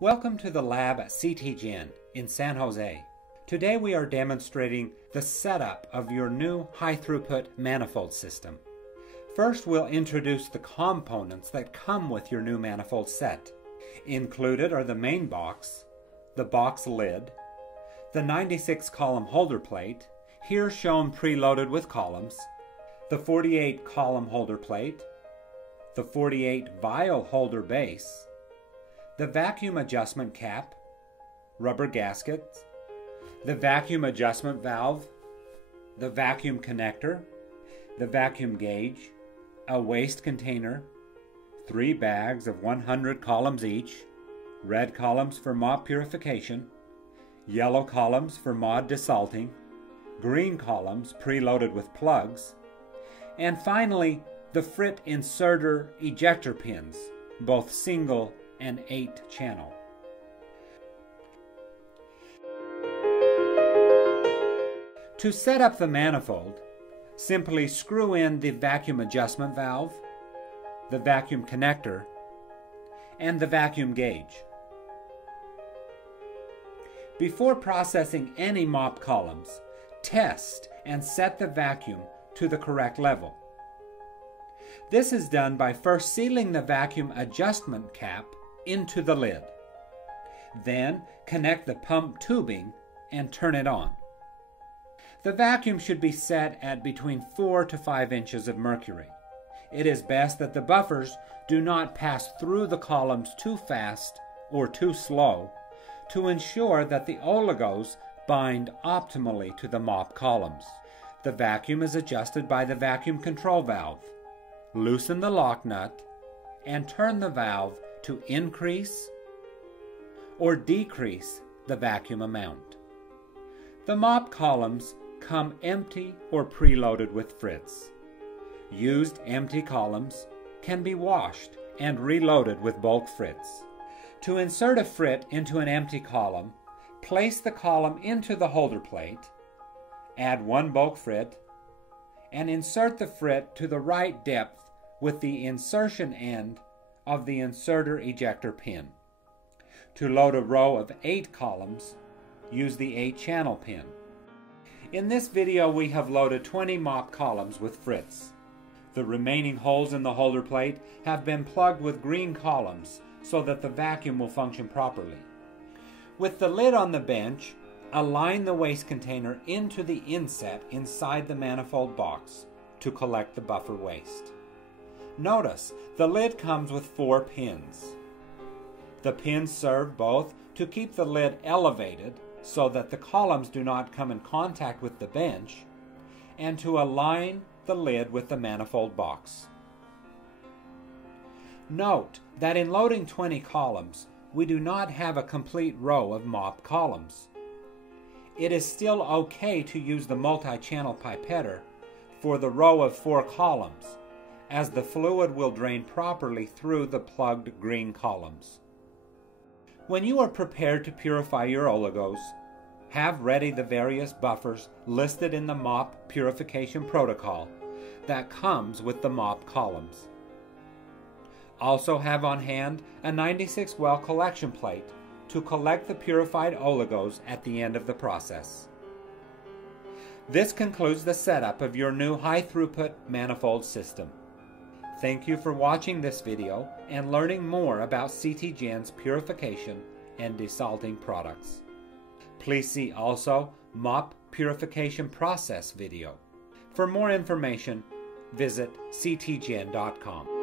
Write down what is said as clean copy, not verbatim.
Welcome to the lab at CTGen in San Jose. Today we are demonstrating the setup of your new high-throughput manifold system. First, we'll introduce the components that come with your new manifold set. Included are the main box, the box lid, the 96-column holder plate, here shown preloaded with columns, the 48-column holder plate, the 48 vial holder base, the vacuum adjustment cap, rubber gaskets, the vacuum adjustment valve, the vacuum connector, the vacuum gauge, a waste container, 3 bags of 100 columns each, red columns for mop purification, yellow columns for mod desalting, green columns preloaded with plugs, and finally the frit inserter ejector pins, both single and 8-channel. To set up the manifold, simply screw in the vacuum adjustment valve, the vacuum connector, and the vacuum gauge. Before processing any mop columns, test and set the vacuum to the correct level. This is done by first sealing the vacuum adjustment cap into the lid. Then connect the pump tubing and turn it on. The vacuum should be set at between 4 to 5 inches of mercury. It is best that the buffers do not pass through the columns too fast or too slow to ensure that the oligos bind optimally to the mop columns. The vacuum is adjusted by the vacuum control valve. Loosen the lock nut and turn the valve to increase or decrease the vacuum amount. The mop columns come empty or preloaded with frits. Used empty columns can be washed and reloaded with bulk frits. To insert a frit into an empty column, place the column into the holder plate, add 1 bulk frit, and insert the frit to the right depth with the insertion end of the inserter ejector pin. To load a row of 8 columns, use the 8-channel pin. In this video we have loaded 20 mop columns with frits. The remaining holes in the holder plate have been plugged with green columns so that the vacuum will function properly. With the lid on the bench, align the waste container into the inset inside the manifold box to collect the buffer waste. Notice the lid comes with 4 pins. The pins serve both to keep the lid elevated so that the columns do not come in contact with the bench and to align the lid with the manifold box. Note that in loading 20 columns, we do not have a complete row of mop columns. It is still okay to use the multi-channel pipetter for the row of 4 columns, as the fluid will drain properly through the plugged green columns. When you are prepared to purify your oligos, have ready the various buffers listed in the mop purification protocol that comes with the mop columns. Also have on hand a 96 well collection plate to collect the purified oligos at the end of the process. This concludes the setup of your new high-throughput manifold system. Thank you for watching this video and learning more about CTGen's purification and desalting products. Please see also mop purification process video. For more information, visit ctgen.com.